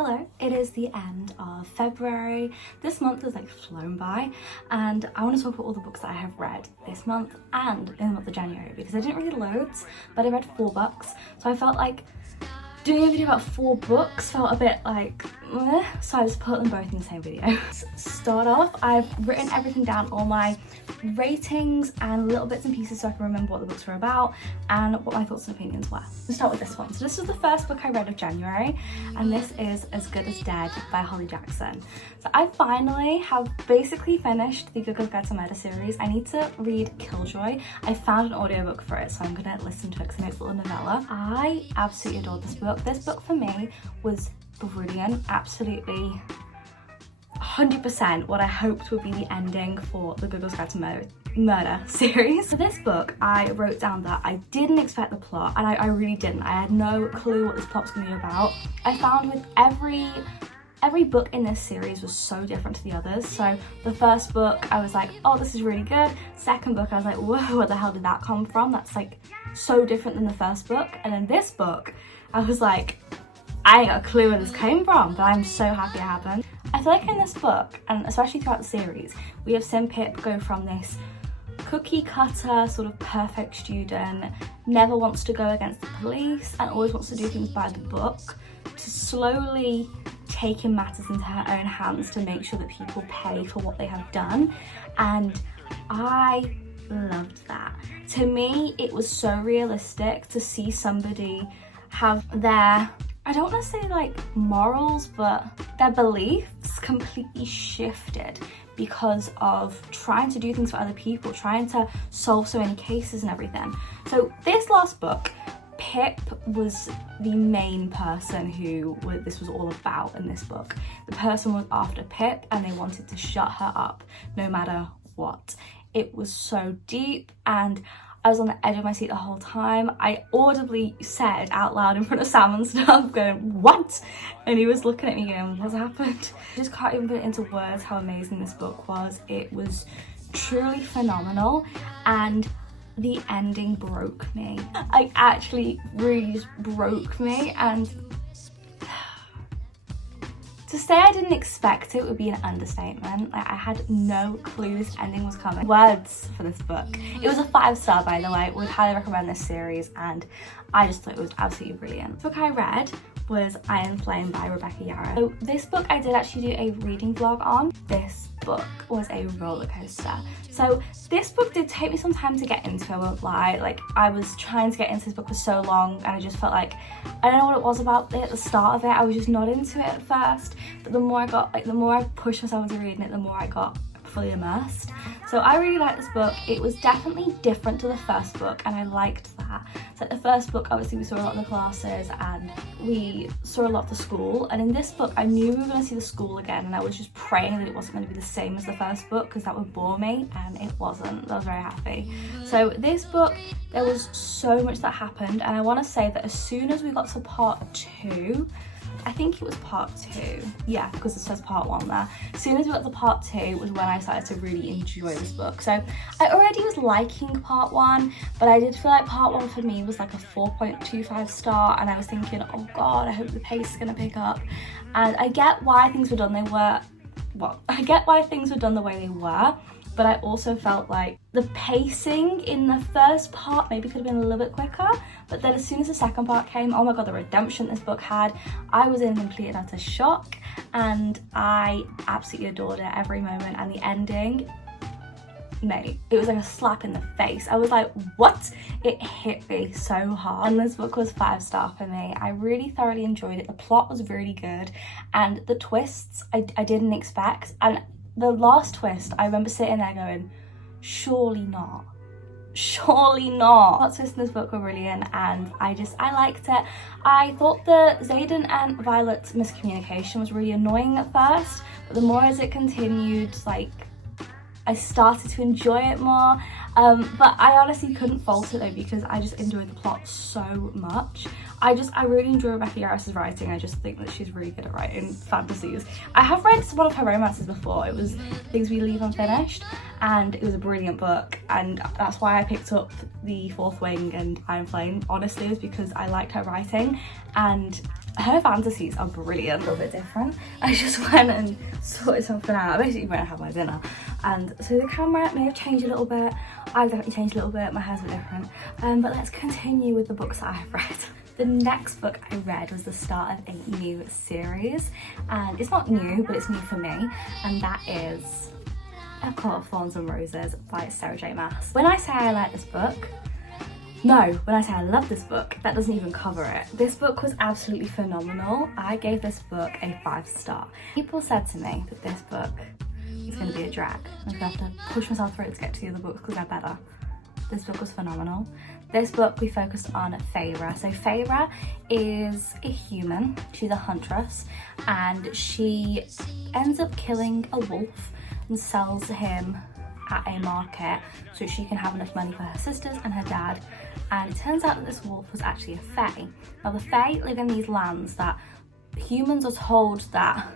Hello, it is the end of February. This month has like flown by and I want to talk about all the books that I have read this month and in the month of January because I didn't read loads, but I read 4 books. So I felt like doing a video about 4 books felt a bit like meh, so I just put them both in the same video. To start off, I've written everything down, all my ratings and little bits and pieces so I can remember what the books were about and what my thoughts and opinions were. Let's start with this one. So this was the first book I read of January and this is As Good as Dead by Holly Jackson. So I finally have basically finished the Good Girls Guide to Murder series. I need to read Killjoy. I found an audiobook for it so I'm gonna listen to it because I know it's a little novella. I absolutely adored this book. This book for me was brilliant, absolutely 100% what I hoped would be the ending for the Good Girls Guide to Murder series. For this book, I wrote down that I didn't expect the plot, and I really didn't. I had no clue what this plot was going to be about. I found with every book in this series was so different to the others. So the first book, I was like, oh, this is really good. Second book, I was like, whoa, where the hell did that come from? That's like so different than the first book. And then this book, I was like, I ain't got a clue where this came from, but I'm so happy it happened. I feel like in this book, and especially throughout the series, we have seen Pip go from this cookie cutter, sort of perfect student, never wants to go against the police and always wants to do things by the book, to slowly taking matters into her own hands to make sure that people pay for what they have done. And I loved that. To me, it was so realistic to see somebody have their, I don't want to say like morals, but their beliefs completely shifted because of trying to do things for other people, trying to solve so many cases and everything. So this last book, Pip was the main person who this was all about in this book. The person was after Pip and they wanted to shut her up no matter what. It was so deep and I was on the edge of my seat the whole time. I audibly said out loud in front of Sam and stuff, going, what? And he was looking at me going, what's happened? I just can't even put it into words how amazing this book was. It was truly phenomenal and the ending broke me. Like actually really just broke me, and to say I didn't expect it would be an understatement. Like I had no clue this ending was coming. Words for this book. It was a 5-star, by the way. Would highly recommend this series and I just thought it was absolutely brilliant. The book I read was Iron Flame by Rebecca Yarrow. So this book I did actually do a reading vlog on. This book was a roller coaster. So this book did take me some time to get into, I won't lie. Like I was trying to get into this book for so long and I just felt like, I don't know what it was about it at the start of it. I was just not into it at first. But the more I got, like the more I pushed myself into reading it, the more I got fully immersed. So I really liked this book. It was definitely different to the first book and I liked that. So the first book, obviously we saw a lot of the classes and we saw a lot of the school, and in this book I knew we were going to see the school again and I was just praying that it wasn't going to be the same as the first book because that would bore me, and it wasn't. I was very happy. So this book, there was so much that happened, and I want to say that as soon as we got to part 2, I think it was part 2, yeah, because it says part 1 there. As soon as we got to part 2 was when I started to really enjoy this book. So I already was liking part 1, but I did feel like part 1 for me was like a 4.25 star, and I was thinking, oh god, I hope the pace is gonna pick up. And I get why things were done the way they were, but I also felt like the pacing in the first part maybe could have been a little bit quicker. But then as soon as the second part came, oh my god, the redemption this book had, I was in complete and utter shock and I absolutely adored it every moment. And the ending, mate, it was like a slap in the face. I was like, what? It hit me so hard. And this book was 5-star for me. I really thoroughly enjoyed it. The plot was really good and the twists I didn't expect. And the last twist, I remember sitting there going, surely not. Surely not. Plot twists in this book were brilliant and I liked it. I thought the Xaden and Violet's miscommunication was really annoying at first, but the more as it continued, like I started to enjoy it more. But I honestly couldn't fault it though because I just enjoyed the plot so much. I really enjoy Rebecca Yarrow's writing. I just think that she's really good at writing fantasies. I have read one of her romances before. It was Things We Leave Unfinished and it was a brilliant book, and that's why I picked up The Fourth Wing and Iron Flame. Honestly, it was because I liked her writing and her fantasies are brilliant, a little bit different. I just went and sorted something out. I basically went and had my dinner. And so the camera may have changed a little bit. I've definitely changed a little bit. My hair's a bit different. But let's continue with the books that I have read. The next book I read was the start of a new series. And it's not new, but it's new for me. And that is A Court of Thorns and Roses by Sarah J Maas. When I say I like this book, no, when I say I love this book, that doesn't even cover it. This book was absolutely phenomenal. I gave this book a 5-star. People said to me that this book is going to be a drag. I'm going to have to push myself through it to get to the other books because they're better. This book was phenomenal. This book we focused on Feyre. So Feyre is a human, she's a huntress, and she ends up killing a wolf and sells him at a market so she can have enough money for her sisters and her dad. And it turns out that this wolf was actually a fae. Now the fae live in these lands that humans are told that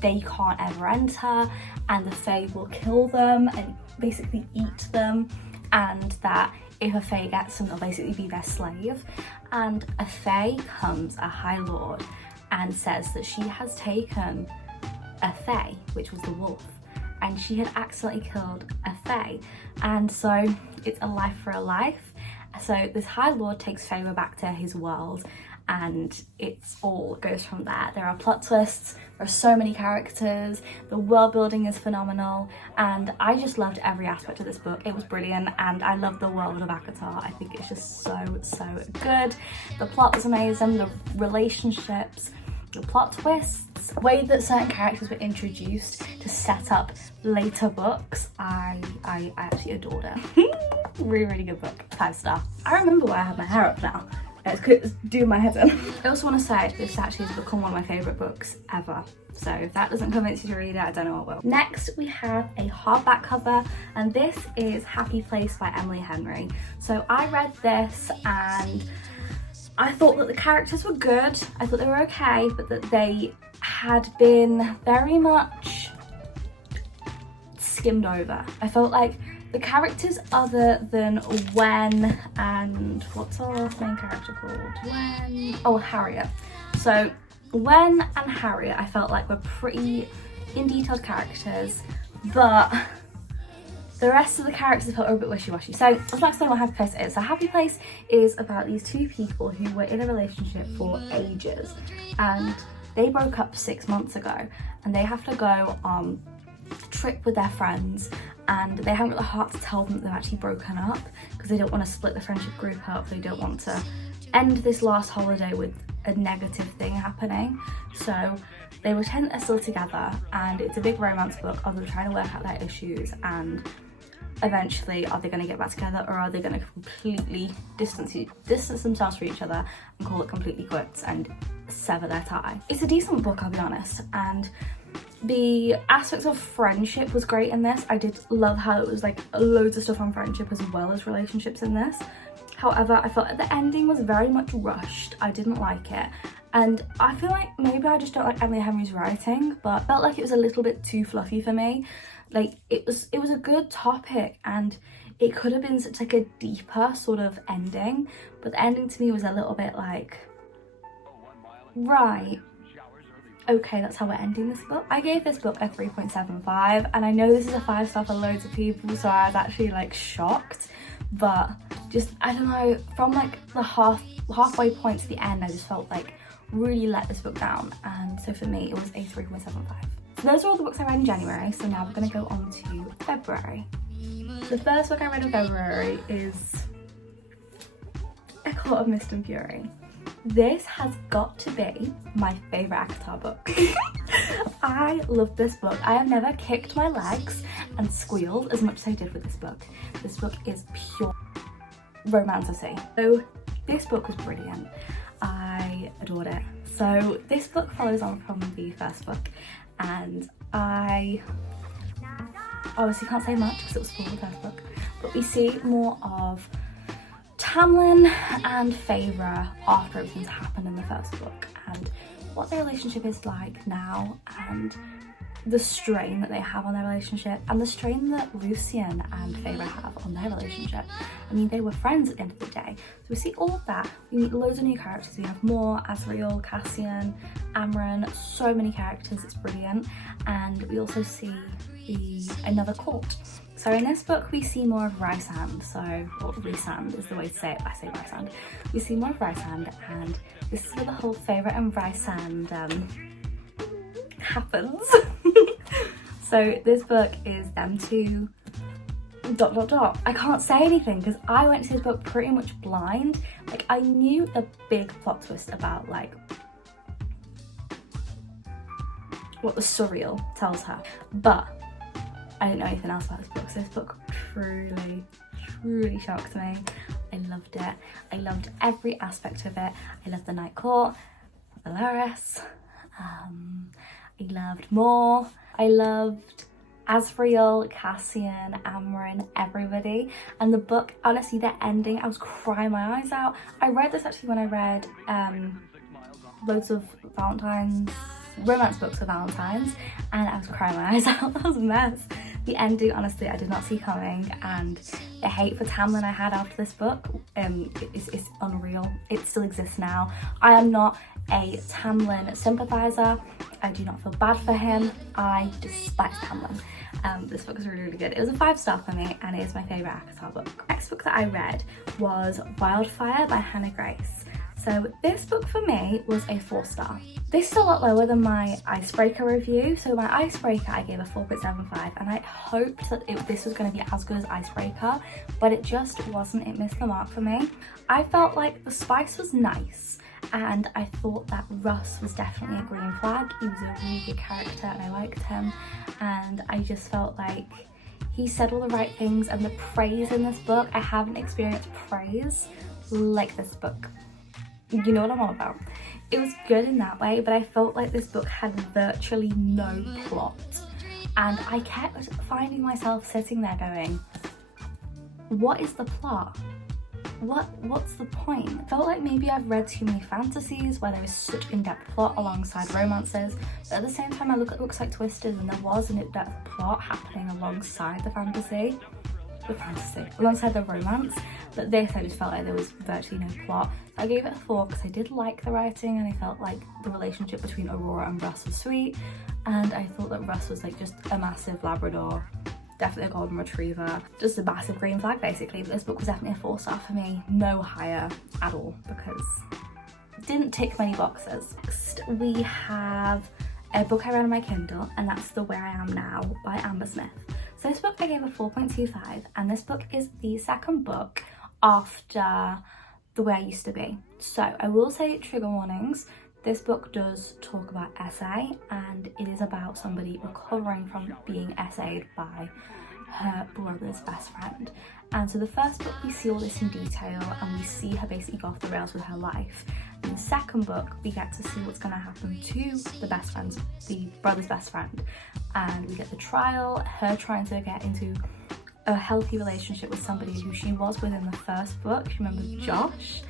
they can't ever enter, and the fae will kill them and basically eat them, and that if a fae gets them, they'll basically be their slave. And a fae comes, a high lord, and says that she has taken a fae, which was the wolf, and she had accidentally killed a fae, and so it's a life for a life. So this high lord takes Feyre back to his world, and it's all goes from there. There are plot twists, there are so many characters, the world building is phenomenal, and I just loved every aspect of this book. It was brilliant, and I love the world of Avatar. I think it's just so good. The plot was amazing, the relationships, the plot twists, the way that certain characters were introduced to set up later books, I actually adored it. Really good book, 5-star. I remember why I have my hair up now. It's doing my head in. I also want to say this actually has become one of my favourite books ever. So if that doesn't convince you to read it, I don't know what will. Next we have a hardback cover, and this is Happy Place by Emily Henry. So I read this and I thought that the characters were good. I thought they were okay, but that they had been very much skimmed over. I felt like the characters other than Wen and what's our last main character called? Wen? Oh, Harriet. So Wen and Harriet I felt like were pretty in detailed characters, but the rest of the characters felt a bit wishy-washy. So I'd like to explain what Happy Place is. So Happy Place is about these two people who were in a relationship for ages, and they broke up 6 months ago, and they have to go on a trip with their friends, and they haven't got the heart to tell them that they've actually broken up because they don't want to split the friendship group up. They don't want to end this last holiday with a negative thing happening. So they pretend they're still together, and it's a big romance book of them trying to work out their issues, and eventually are they going to get back together, or are they going to completely distance themselves from each other and call it completely quits and sever their tie. It's a decent book, I'll be honest, and the aspects of friendship was great in this. I did love how it was like loads of stuff on friendship as well as relationships in this. However, I felt like the ending was very much rushed. I didn't like it, and I feel like maybe I just don't like Emily Henry's writing, but I felt like it was a little bit too fluffy for me. Like it was a good topic, and it could have been such like a deeper sort of ending, but the ending to me was a little bit like, right, okay, that's how we're ending this book. I gave this book a 3.75, and I know this is a 5-star for loads of people, so I was actually like shocked, but just, I don't know, from like the halfway point to the end, I just felt like really let this book down, and so for me it was a 3.75. So those are all the books I read in January, so now we're going to go on to February. The first book I read in February is A Court of Mist and Fury. This has got to be my favourite ACOTAR book. I love this book. I have never kicked my legs and squealed as much as I did with this book. This book is pure romantasy. So this book was brilliant. I adored it. So this book follows on from the first book, and I obviously can't say much because it was for the first book, but we see more of Tamlin and Feyre after everything's happened in the first book, and what their relationship is like now, and the strain that they have on their relationship and the strain that Lucien and Faber have on their relationship. I mean, they were friends at the end of the day. So we see all of that. We meet loads of new characters. We have more Asriel, Cassian, Amren, so many characters, it's brilliant. And we also see another court. So in this book we see more of Rysand, or Rysand is the way to say it, I say Rysand. We see more of Rysand, and this is where the whole Faber and Rysand happens. So this book is them two ... I can't say anything because I went to this book pretty much blind. Like, I knew a big plot twist about like what the surreal tells her, but I didn't know anything else about this book. So this book truly shocked me. I loved it. I loved every aspect of it. I loved the Night Court, Valeris. I loved Moore. I loved Asriel, Cassian, Amren, everybody. And the book, honestly, the ending, I was crying my eyes out. I read this actually when I read loads of romance books for Valentine's, and I was crying my eyes out. That was a mess. The ending, honestly, I did not see coming, and the hate for Tamlin I had after this book is unreal. It still exists now. I am not a Tamlin sympathiser. I do not feel bad for him. I despise Tamlin. This book is really good. It was a 5-star for me, and it is my favourite ACOTAR book. Next book that I read was Wildfire by Hannah Grace. So this book for me was a 4-star. This is a lot lower than my Icebreaker review. So my Icebreaker I gave a 4.75, and I hoped that this was going to be as good as Icebreaker, but it just wasn't. It missed the mark for me. I felt like the spice was nice, and I thought that Russ was definitely a green flag. He was a really good character and I liked him, and I just felt like he said all the right things, and the praise in this book, I haven't experienced praise like this book. You know what I'm on about. It was good in that way, but I felt like this book had virtually no plot, and I kept finding myself sitting there going, what is the plot? What's the point? It felt like maybe I've read too many fantasies where there is such in-depth plot alongside romances, but at the same time I look at books like Twisted and there was an in-depth plot happening alongside alongside the romance, but this I just felt like there was virtually no plot. So I gave it a 4 because I did like the writing, and I felt like the relationship between Aurora and Russ was sweet, and I thought that Russ was like just a massive Labrador, definitely a golden retriever, just a massive green flag basically. But this book was definitely a 4-star for me, no higher at all, because it didn't tick many boxes. Next we have a book I read on my Kindle, and that's The Where I Am Now by Amber Smith. So this book I gave a 4.25, and this book is the second book after The Way I Used to Be. So I will say trigger warnings. This book does talk about SA, and it is about somebody recovering from being SA'd by her brother's best friend. And so the first book we see all this in detail, and we see her basically go off the rails with her life. In the second book we get to see what's going to happen to the brother's best friend, and we get the trial, her trying to get into a healthy relationship with somebody who she was with in the first book. She remembers Josh,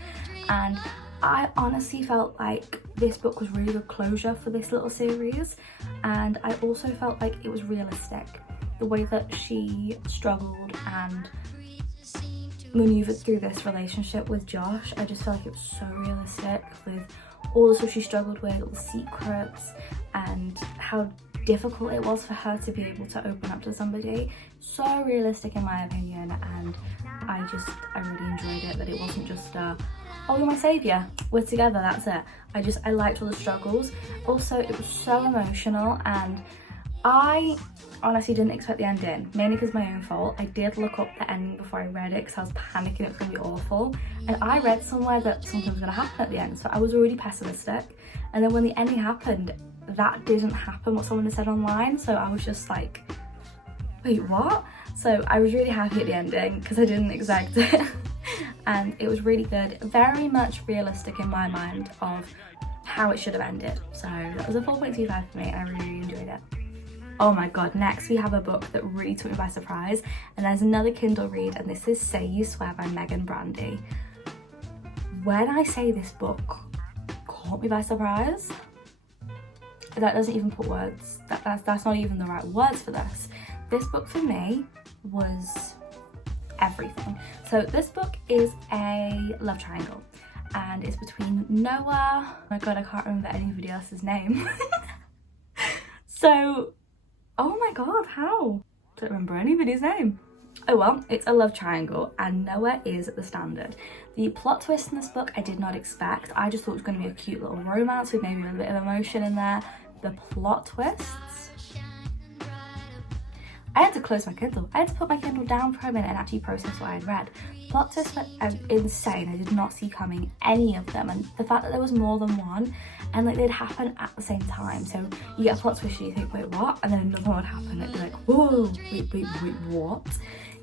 and I honestly felt like this book was really good closure for this little series, and I also felt like it was realistic. The way that she struggled and maneuvered through this relationship with Josh, I just felt like it was so realistic, with all the stuff she struggled with, all the secrets, and how difficult it was for her to be able to open up to somebody. So realistic in my opinion, and I really enjoyed it, that it wasn't just oh, you're my saviour, we're together, that's it. I liked all the struggles. Also, it was so emotional, and I honestly didn't expect the ending, mainly because my own fault. I did look up the ending before I read it because I was panicking it was going to be awful, and I read somewhere that something was going to happen at the end, so I was already pessimistic. And then when the ending happened, that didn't happen, what someone had said online, so I was just like, wait, what? So I was really happy at the ending because I didn't expect it. And it was really good, very much realistic in my mind of how it should have ended. So that was a 4.25 for me, and I really enjoyed it. Oh my god, next we have a book that really took me by surprise, and there's another Kindle read, and this is Say You Swear by Megan Brandy. When I say this book caught me by surprise, that doesn't even put words, that's not even the right words for this. This book for me was everything. So this book is a love triangle, and it's between Noah, oh my god, I can't remember anybody else's name. So, oh my god, how? Don't remember anybody's name. Oh well, it's a love triangle and Noah is the standard. The plot twist in this book I did not expect. I just thought it was going to be a cute little romance with maybe a bit of emotion in there. The plot twists, I had to close my Kindle. I had to put my Kindle down for a minute and actually process what I had read. Plot twists were insane. I did not see coming any of them, and the fact that there was more than one and like they'd happen at the same time. So you get a plot twist and you think, wait, what? And then another one would happen. It'd be like, whoa, wait, what?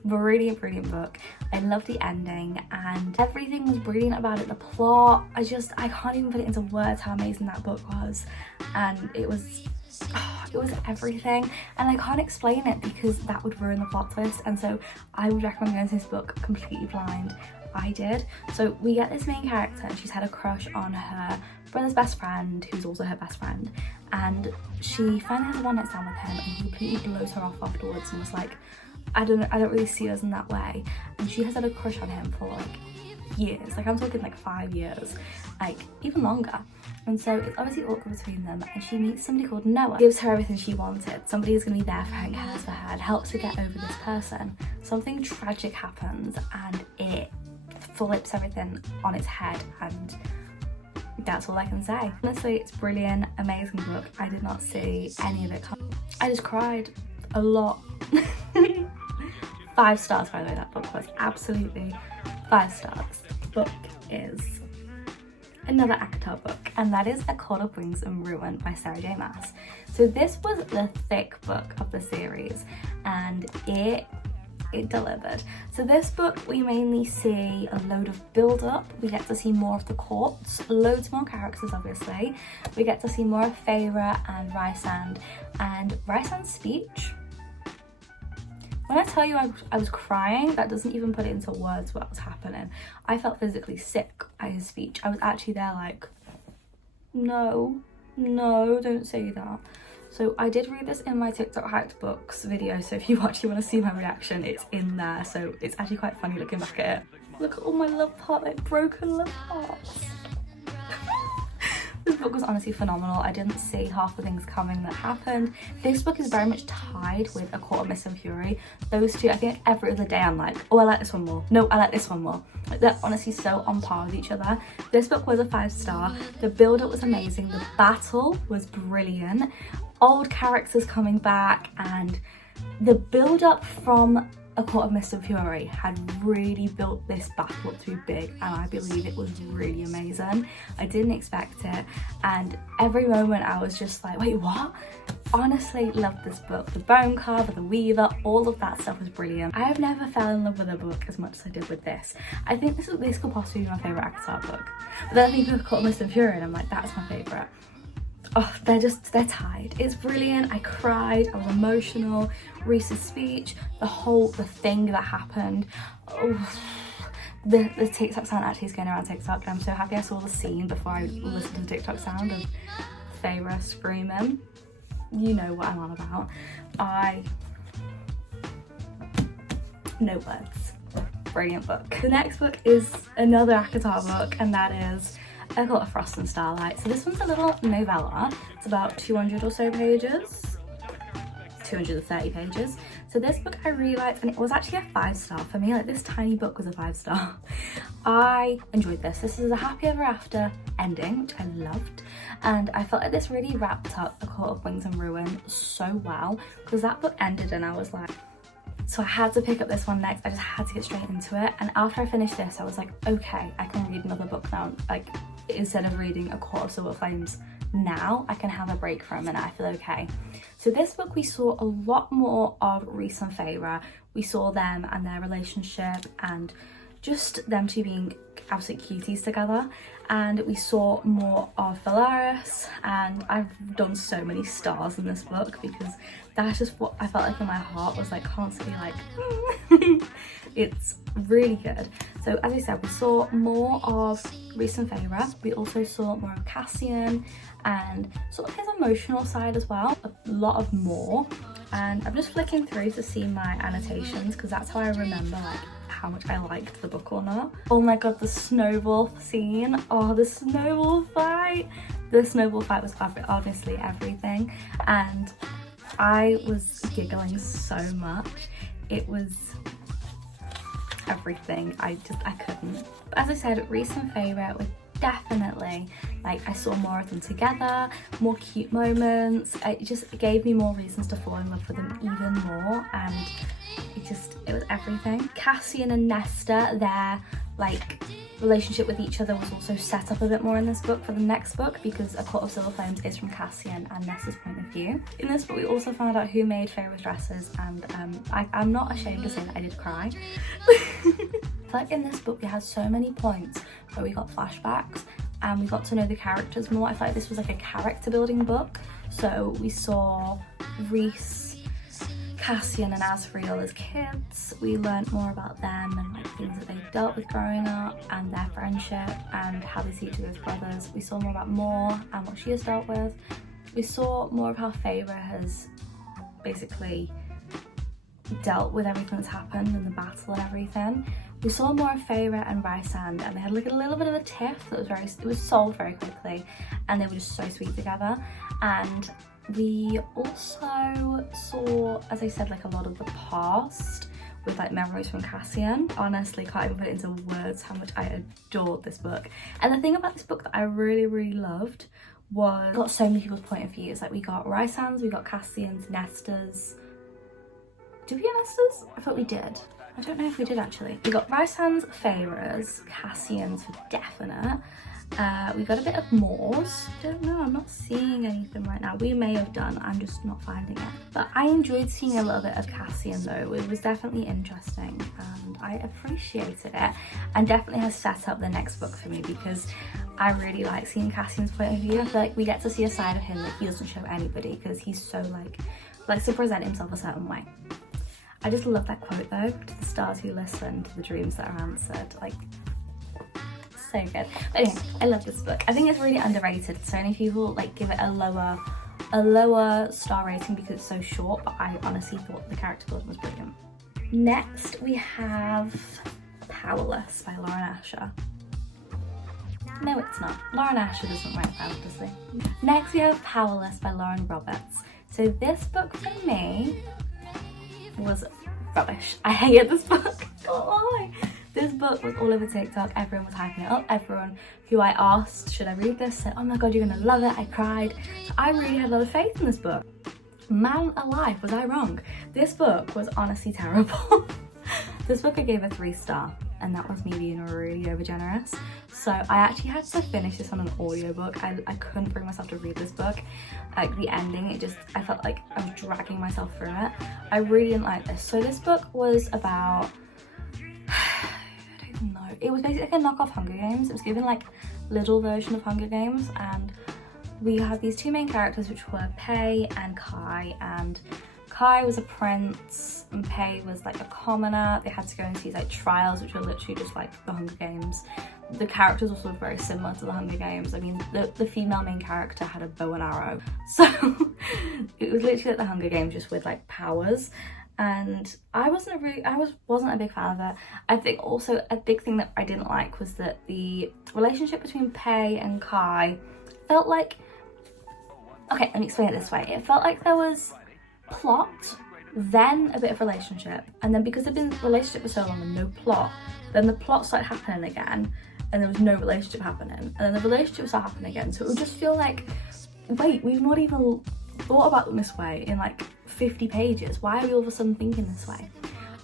Brilliant book. I loved the ending and everything was brilliant about it. The plot, I can't even put it into words how amazing that book was. And it was everything, and I can't explain it because that would ruin the plot twist, and so I would recommend going to this book completely blind. I did. So we get this main character and she's had a crush on her brother's best friend, who's also her best friend, and she finally has a one night stand with him and he completely blows her off afterwards and was like, I don't really see us in that way. And she has had a crush on him for like years, like I'm talking like 5 years, like even longer. And so it's obviously awkward between them, and she meets somebody called Noah, gives her everything she wanted. Somebody who's going to be there for her and cares for her and helps her get over this person. Something tragic happens and it flips everything on its head, and that's all I can say. Honestly, it's brilliant, amazing book. I did not see any of it coming. I just cried a lot. 5 stars, by the way, that book was absolutely 5 stars. Book is another ACOTAR book, and that is A Court of Wings and Ruin by Sarah J Maas. So this was the thick book of the series, and it delivered. So this book we mainly see a load of build up. We get to see more of the courts, loads more characters obviously. We get to see more of Feyre and Rysand, and Rysand's speech. When I tell you I was crying, that doesn't even put it into words what was happening. I felt physically sick at his speech. I was actually there like, no, don't say that. So I did read this in my TikTok Hacked Books video, so if you actually want to see my reaction, it's in there. So it's actually quite funny looking back at it. Look at all my love heart, like broken love hearts. This book was honestly phenomenal. I didn't see half the things coming that happened. This book is very much tied with A Court of Mist and Fury. Those two, I think every other day I'm like, oh, I like this one more. No, I like this one more. Like, they're honestly so on par with each other. This book was a 5-star. The build-up was amazing. The battle was brilliant. Old characters coming back, and the build-up from A Court of Mist and Fury had really built this battle up to be big, and I believe it was really amazing. I didn't expect it, and every moment I was just like, wait, what? Honestly, loved this book. The bone carver, the weaver, all of that stuff was brilliant. I have never fell in love with a book as much as I did with this. I think this could possibly be my favourite ACOTAR book. But then I think of A Court of Mist and Fury and I'm like, that's my favourite. Oh, they're tied. It's brilliant. I cried, I was emotional. Reese's speech, the thing that happened. Oh, the TikTok sound actually is going around TikTok, and I'm so happy I saw the scene before I listened to the TikTok sound of Feyre screaming. You know what I'm on about. No words. Brilliant book. The next book is another ACOTAR book, and that is A Court of Frost and Starlight. So this one's a little novella. It's about 200 or so pages. 230 pages. So this book I really liked, and it was actually a 5-star for me. Like, this tiny book was a 5-star. I enjoyed this. This is a happy ever after ending, which I loved, and I felt like this really wrapped up A Court of Wings and Ruin so well, because that book ended and I was like, so I had to pick up this one next. I just had to get straight into it, and after I finished this I was like, okay, I can read another book now. Like, instead of reading A Court of Silver Flames now, I can have a break from it and I feel okay. So this book we saw a lot more of Rhys and Feyre. We saw them and their relationship and just them two being absolute cuties together, and we saw more of Velaris, and I've done so many stars in this book because that's just what I felt like in my heart was like constantly like It's really good. So as I said, we saw more of Reese and Feyre. We also saw more of Cassian and sort of his emotional side as well, a lot of more. And I'm just flicking through to see my annotations because that's how I remember like how much I liked the book or not. Oh my god, the snowball scene. Oh, the snowball fight. The snowball fight was obviously everything, and I was giggling so much. It was everything. I couldn't. But as I said, Reese and Feyre were definitely, like, I saw more of them together, more cute moments. It just gave me more reasons to fall in love with them even more, and it was everything. Cassian and Nesta, their like relationship with each other was also set up a bit more in this book for the next book, because A Court of Silver Flames is from Cassian and Nesta's point of view. In this book we also found out who made Feyre's dresses, and I'm not ashamed to say that I did cry. Like, in this book we had so many points where we got flashbacks and we got to know the characters more. I felt like this was like a character building book. So we saw Reese, Cassian and Asriel as kids. We learned more about them and like things that they dealt with growing up and their friendship and how they see each other as brothers. We saw more about Mor and what she has dealt with. We saw more of how Feyre has basically dealt with everything that's happened in the battle and everything. We saw more of Feyre and Rysand, and they had like a little bit of a tiff that was it was solved very quickly, and they were just so sweet together. And we also saw, as I said, like a lot of the past with like memories from Cassian. Honestly, can't even put it into words how much I adored this book. And the thing about this book that I really loved was we got so many people's point of views. Like, we got Rysand's, we got Cassian's, Nesta's. Did we get Nesta's? I thought we did. I don't know if we did actually. We got Rysand's, Feyre's, Cassian's for definite. We got a bit of Mor's. I don't know, I'm not seeing anything right now. We may have done, I'm just not finding it. But I enjoyed seeing a little bit of Cassian though. It was definitely interesting and I appreciated it, and definitely has set up the next book for me because I really like seeing Cassian's point of view. I feel like we get to see a side of him that he doesn't show anybody because he's so like likes to present himself a certain way. I just love that quote though, to the stars who listen, to the dreams that are answered. Like, so good. But anyway, I love this book. I think it's really underrated. So many people like give it a lower star rating because it's so short, but I honestly thought the character building was brilliant. Next we have Powerless by Lauren Asher. No, it's not. Lauren Asher doesn't write fantasy. Next we have Powerless by Lauren Roberts. So this book for me was rubbish. I hated this book. Can't lie. This book was all over TikTok. Everyone was hyping it up. Everyone who I asked, should I read this, said, oh my god, you're gonna love it. I cried. So I really had a lot of faith in this book. Man alive, was I wrong? This book was honestly terrible. This book I gave a 3-star, and that was me being really over generous. So I actually had to finish this on an audiobook. I couldn't bring myself to read this book. Like, the ending, I felt like I was dragging myself through it. I really didn't like this. So this book was about, I don't even know. It was basically like a knockoff Hunger Games. It was given like little version of Hunger Games, and we had these two main characters, which were Pei and Kai, and Kai was a prince and Pei was like a commoner. They had to go into these like trials, which were literally just like the Hunger Games. The characters also were very similar to the Hunger Games. I mean, the female main character had a bow and arrow. So it was literally like the Hunger Games, just with like powers. And I wasn't a big fan of it. I think also a big thing that I didn't like was that the relationship between Pei and Kai felt like, okay, let me explain it this way. It felt like there was plot, then a bit of relationship, and then because there'd been a relationship for so long and no plot, then the plot started happening again and there was no relationship happening, and then the relationship started happening again. So it would just feel like, wait, we've not even thought about them this way in like 50 pages. Why are we all of a sudden thinking this way?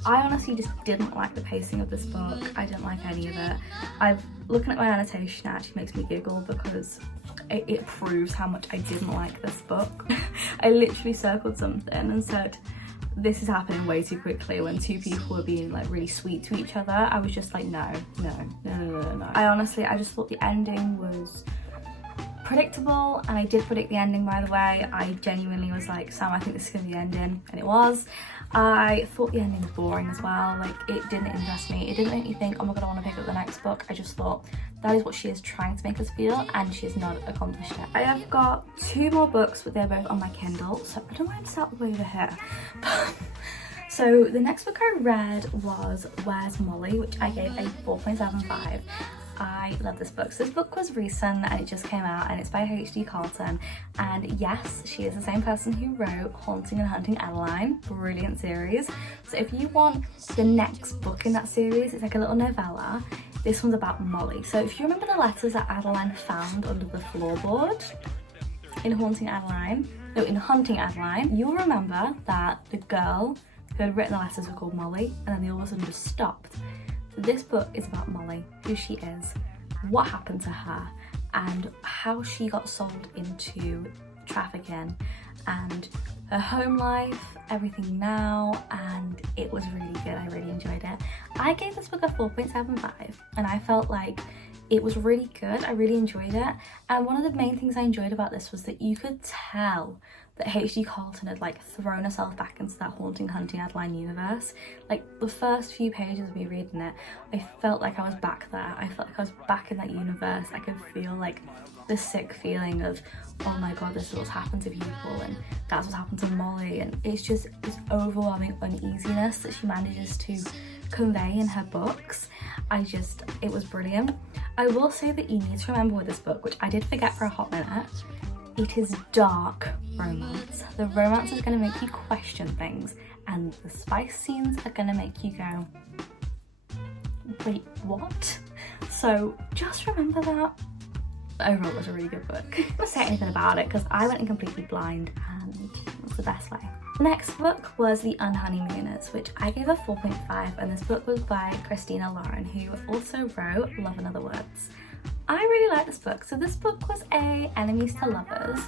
I honestly just didn't like the pacing of this book. I didn't like any of it. Looking at my annotation, it actually makes me giggle because it proves how much I didn't like this book. I literally circled something and said, this is happening way too quickly, when two people were being like really sweet to each other. I was just like, no. I just thought the ending was predictable, and I did predict the ending, by the way. I genuinely was like, Sam, I think this is gonna be the ending, and it was. I thought the ending was boring as well. Like, it didn't interest me. It didn't make me think, oh my god, I want to pick up the next book. I just thought that is what she is trying to make us feel, and she has not accomplished it. I have got 2 more books, but they're both on my Kindle, so I don't mind to start way over here. So the next book I read was Where's Molly, which I gave a 4.75. I love this book. So this book was recent and it just came out, and it's by H.D. Carlton, and yes, she is the same person who wrote Haunting and Hunting Adeline. Brilliant series. So if you want the next book in that series, it's like a little novella. This one's about Molly. So if you remember the letters that Adeline found under the floorboard in Hunting Adeline, you'll remember that the girl who had written the letters were called Molly, and then they all of a sudden just stopped. This book is about Molly, who she is, what happened to her, and how she got sold into trafficking, and her home life, everything now, and it was really good. I really enjoyed it. I gave this book a 4.75, and I felt like it was really good. I really enjoyed it, and one of the main things I enjoyed about this was that you could tell that H.D. Carlton had like thrown herself back into that Haunting Hunting Adeline universe. Like the first few pages of me reading it, I felt like I was back there. I felt like I was back in that universe. I could feel like the sick feeling of, oh my god, this is what's happened to people, and that's what's happened to Molly, and it's just this overwhelming uneasiness that she manages to convey in her books. It was brilliant. I will say that you need to remember with this book, which I did forget for a hot minute, it is dark romance. The romance is going to make you question things, and the spice scenes are going to make you go, wait, what? So just remember that. Overall, it was a really good book. I'm not going to say anything about it because I went in completely blind, and it was the best way. The next book was The Unhoneymooners, which I gave a 4.5, and this book was by Christina Lauren, who also wrote Love and Other Words. I really like this book. So this book was a enemies to lovers,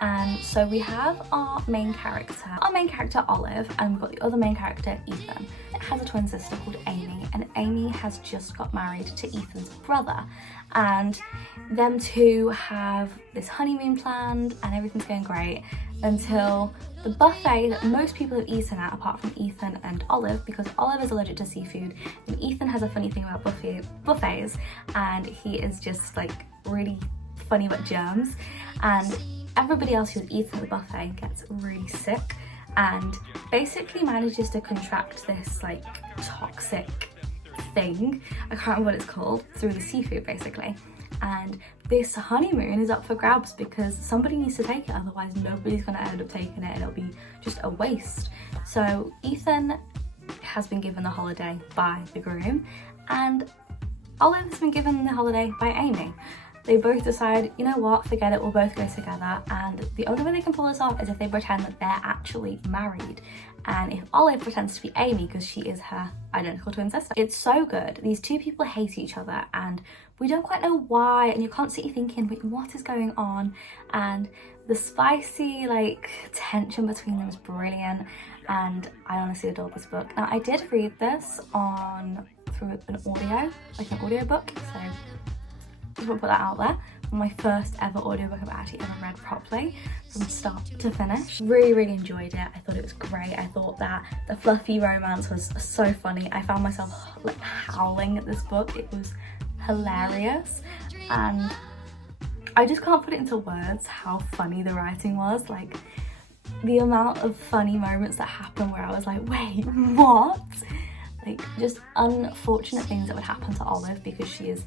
and so we have our main character Olive, and we've got the other main character Ethan. It has a twin sister called Amy, and Amy has just got married to Ethan's brother, and them two have this honeymoon planned and everything's going great until the buffet that most people have eaten at, apart from Ethan and Olive, because Olive is allergic to seafood and Ethan has a funny thing about buffets, and he is just like really funny about germs, and everybody else who's eaten at the buffet gets really sick and basically manages to contract this like toxic thing, I can't remember what it's called, through the seafood basically. And this honeymoon is up for grabs because somebody needs to take it, otherwise nobody's going to end up taking it and it'll be just a waste. So Ethan has been given the holiday by the groom, and Olive has been given the holiday by Amy. They both decide, you know what, forget it, we'll both go together, and the only way they can pull this off is if they pretend that they're actually married. And if Olive pretends to be Amy because she is her identical twin sister. It's so good. These two people hate each other and we don't quite know why, and you're constantly thinking, wait, what is going on? And the spicy like tension between them is brilliant, and I honestly adore this book. Now I did read this through an audiobook, so just want to put that out there. My first ever audiobook I've actually ever read properly from start to finish. Really, really enjoyed it. I thought it was great. I thought that the fluffy romance was so funny. I found myself like howling at this book. It was hilarious, and I just can't put it into words how funny the writing was. Like the amount of funny moments that happened where I was like, wait, what? Like just unfortunate things that would happen to Olive because she is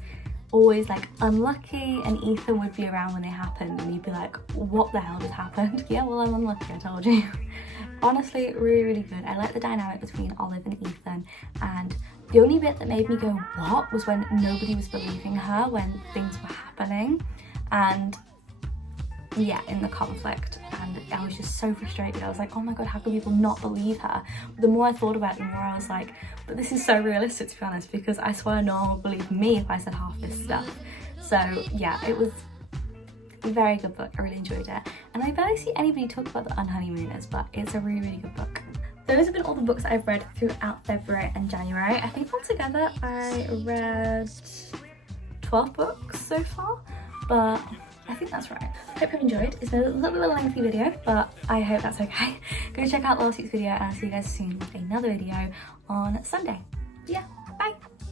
always like unlucky, and Ethan would be around when they happened and you'd be like, what the hell just happened? Yeah, well, I'm unlucky, I told you. Honestly, really, really good. I like the dynamic between Olive and Ethan, and the only bit that made me go what was when nobody was believing her when things were happening, and yeah, in the conflict, and I was just so frustrated. I was like, oh my god, how can people not believe her? But the more I thought about it, the more I was like, but this is so realistic, to be honest, because I swear no one would believe me if I said half this stuff. So yeah, it was a very good book. I really enjoyed it, and I barely see anybody talk about The Unhoneymooners, but it's a really, really good book. Those have been all the books I've read throughout February and January. I think altogether I read 12 books so far, but I think that's right. Hope you've enjoyed. It's been a little bit of a lengthy video, but I hope that's okay. Go check out last week's video and I'll see you guys soon with another video on Sunday. Yeah, bye.